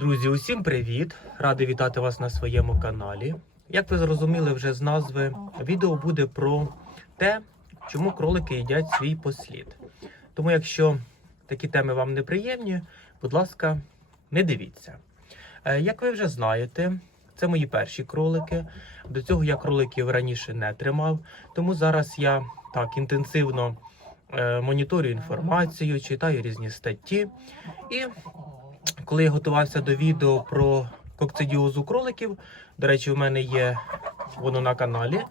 Друзі, усім привіт! Радий вітати вас на своєму каналі. Як ви зрозуміли вже з назви, відео буде про те, чому кролики їдять свій послід. Тому, якщо такі теми вам неприємні, будь ласка, не дивіться. Е, Як ви вже знаєте, це мої перші кролики. До цього я кроликів раніше не тримав, тому зараз я так інтенсивно е, моніторю інформацію, читаю різні статті і коли я готувався до відео про кокцидіозу кроликів, до речі, у мене є воно на каналі.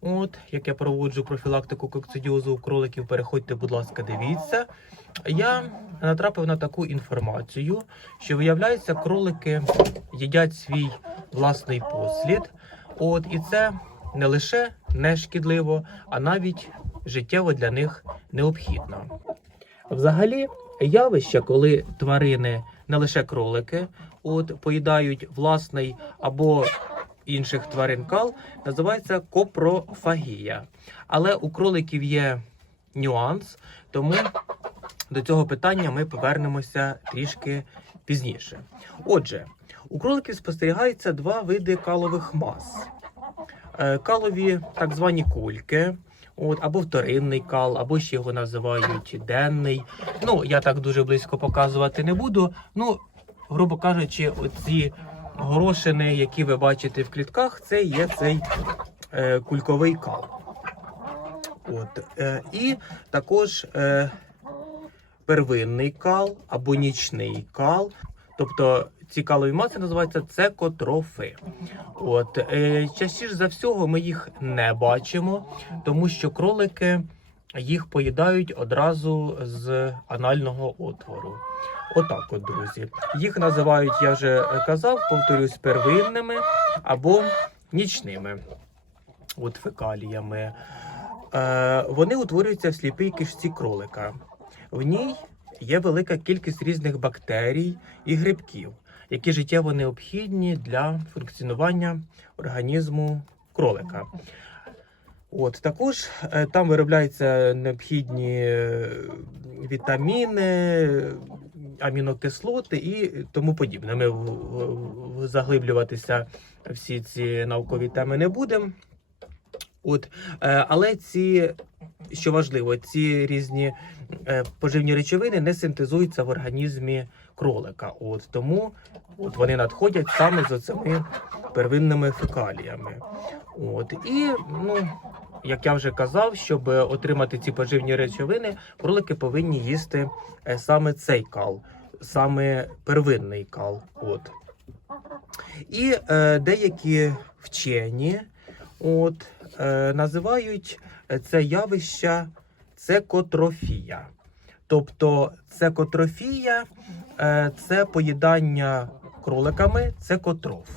От, як я проводжу профілактику кокцидіозу у кроликів, переходьте, будь ласка, дивіться. Я натрапив на таку інформацію, що виявляється, кролики їдять свій власний послід. От, і це не лише не шкідливо, а навіть життєво для них необхідно. Взагалі, явище, коли тварини, не лише кролики, от поїдають власний або інших тварин кал, називається копрофагія. Але у кроликів є нюанс, тому до цього питання ми повернемося трішки пізніше. Отже, у кроликів спостерігається два види калових мас. Е, Калові так звані кульки, от, або вторинний кал, або ще його називають денний. Ну, я так дуже близько показувати не буду. Ну, грубо кажучи, оці горошини, які ви бачите в клітках, це є цей е, кульковий кал. От, е, і також е, первинний кал або нічний кал. Тобто ці калові маси називаються цекотрофи. От е, частіше за всього ми їх не бачимо, тому що кролики їх поїдають одразу з анального отвору. Отак, от, друзі. Їх називають, я вже казав, повторюсь, первинними або нічними от фекаліями. Е, вони утворюються в сліпій кишці кролика. В ній є велика кількість різних бактерій і грибків, які життєво необхідні для функціонування організму кролика. От також е, там виробляються необхідні е, вітаміни, амінокислоти і тому подібне. Ми заглиблюватися всі ці наукові теми не будемо. От, е, але ці, що важливо, ці різні поживні речовини не синтезуються в організмі кролика. От тому от вони надходять саме за цими первинними фекаліями. От і ну. Як я вже казав, щоб е, отримати ці поживні речовини, кролики повинні їсти е, саме цей кал, саме первинний кал. От. І е, деякі вчені от, е, називають це явище цекотрофія. Тобто цекотрофія е, це поїдання кроликами цекотроф.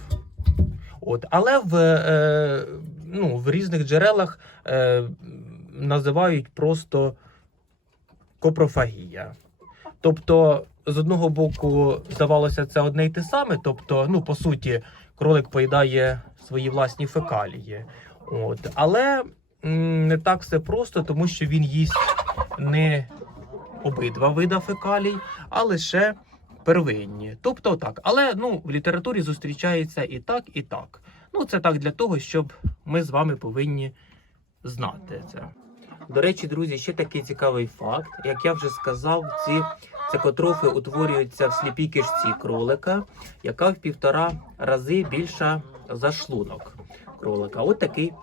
От, але в, е, ну, в різних джерелах е, називають просто копрофагія. Тобто, з одного боку, здавалося, це одне й те саме. Тобто, ну, по суті, кролик поїдає свої власні фекалії. От. Але не так все просто, тому що він їсть не обидва вида фекалій, а лише первинні. Тобто так. Але ну, в літературі зустрічається і так, і так. Ну, це так для того, щоб ми з вами повинні знати це. До речі, друзі, ще такий цікавий факт. Як я вже сказав, ці цикотрофи утворюються в сліпій кишці кролика, яка в півтора рази більша за шлунок кролика. От такий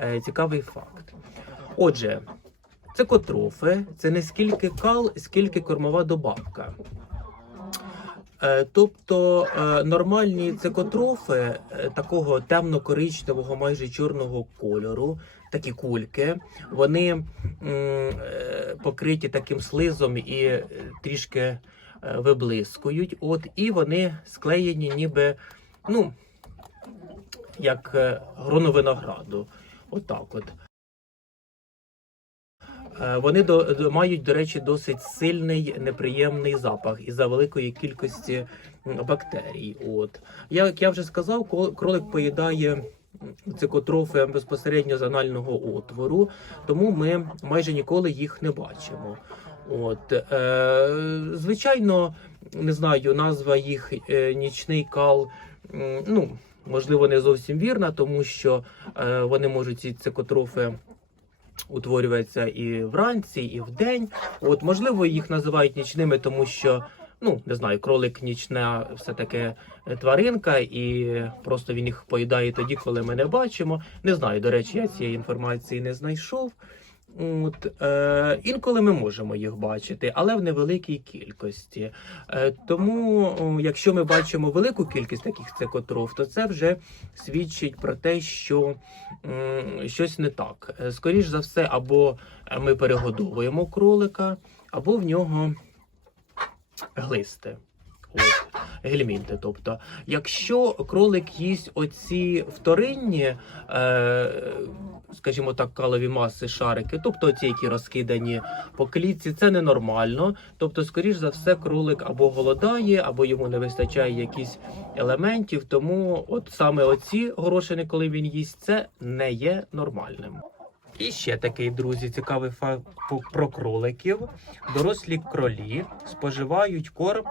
е, цікавий факт. Отже, цикотрофи це не скільки кал, скільки кормова добавка. Е, Тобто е, нормальні цикотрофи е, такого темно-коричневого, майже чорного кольору, такі кульки, вони покриті таким слизом і трішки виблискують. От, і вони склеєні, ніби ну, як гроно винограду. Отак от. Е, Вони до, до- мають, до речі, досить сильний неприємний запах із-за великої кількості бактерій. От. Як я вже сказав, кролик поїдає цикотрофи безпосередньо з анального отвору, тому ми майже ніколи їх не бачимо. От, е, звичайно, не знаю, назва їх е, нічний кал. Ну, можливо, не зовсім вірна, тому що е, вони можуть ці цикотрофи утворюватися і вранці, і вдень. От, можливо, їх називають нічними, тому що. Ну, не знаю, кролик нічна все-таки тваринка, і просто він їх поїдає тоді, коли ми не бачимо. Не знаю, до речі, я цієї інформації не знайшов. От, е, інколи ми можемо їх бачити, але в невеликій кількості. Е, тому, якщо ми бачимо велику кількість таких цикотроф, то це вже свідчить про те, що м, щось не так. Е, Скоріш за все, або ми перегодовуємо кролика, або в нього глисти. От, гельмінти. Тобто, якщо кролик їсть оці вторинні, е, скажімо так, калові маси, шарики, тобто ці, які розкидані по клітці, це ненормально. Тобто, скоріш за все, кролик або голодає, або йому не вистачає якихось елементів. Тому, от саме оці горошини, коли він їсть, це не є нормальним. І ще такий, друзі, цікавий факт про кроликів. Дорослі кролі споживають корм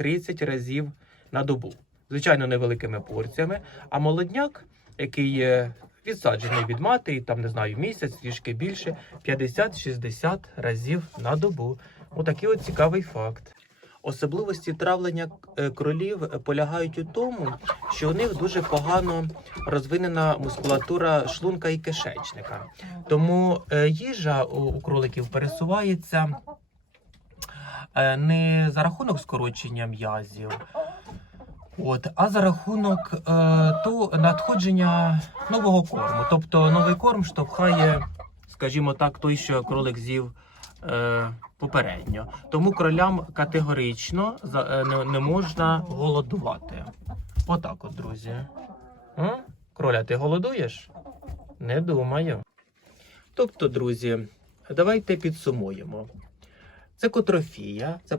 25-30 разів на добу. Звичайно, невеликими порціями. А молодняк, який відсаджений від мати, там не знаю, місяць, трішки більше, 50-60 разів на добу. Отакий от цікавий факт. Особливості травлення е, кролів полягають у тому, що у них дуже погано розвинена мускулатура шлунка і кишечника. Тому е, їжа у, кроликів пересувається не за рахунок скорочення м'язів, от, а за рахунок е, то надходження нового корму. Тобто новий корм штовхає, скажімо так, той, що кролик з'їв. Е, попередньо. Тому кролям категорично е, не, не можна голодувати. Отак от, друзі. М? Кроля, ти голодуєш? Не думаю. Тобто, друзі, давайте підсумуємо. Цикотрофія це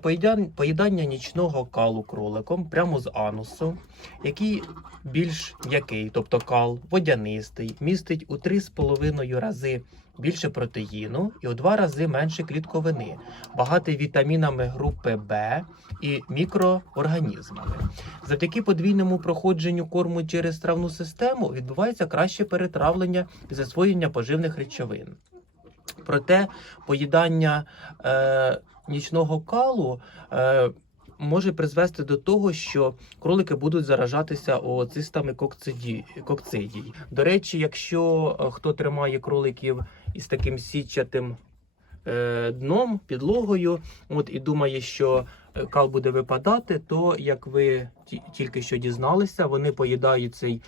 поїдання нічного калу кроликом прямо з анусу, який більш м'який, тобто кал водянистий, містить у 3,5 рази більше протеїну і у 2 рази менше клітковини, багатий вітамінами групи Б і мікроорганізмами. Завдяки подвійному проходженню корму через травну систему відбувається краще перетравлення і засвоєння поживних речовин. Проте поїдання е, нічного калу е, може призвести до того, що кролики будуть заражатися кокциді, кокцидій. До речі, якщо е, хто тримає кроликів із таким сітчатим е, дном, підлогою, от і думає, що кал буде випадати, то як ви ті- тільки що дізналися, вони поїдають цей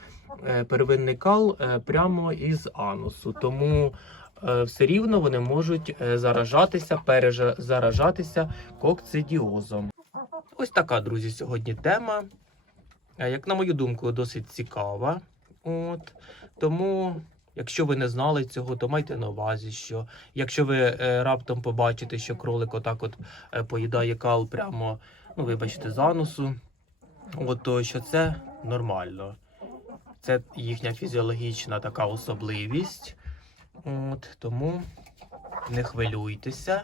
первинний кал прямо із анусу. Тому все рівно вони можуть е, заражатися, перезаражатися кокцидіозом. Ось така, друзі, сьогодні тема. Е, Як на мою думку, досить цікава. От тому, якщо ви не знали цього, то майте на увазі, що якщо ви е, раптом побачите, що кролик отак от е, поїдає кал прямо, ну вибачте, з анусу, от то що це нормально. Це їхня фізіологічна така особливість. От, тому не хвилюйтеся.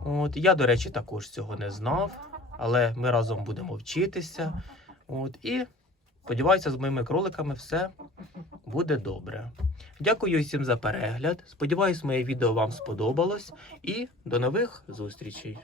От, я, до речі, також цього не знав, але ми разом будемо вчитися. От, і сподіваюся, з моїми кроликами все буде добре. Дякую всім за перегляд. Сподіваюсь, моє відео вам сподобалось. І до нових зустрічей.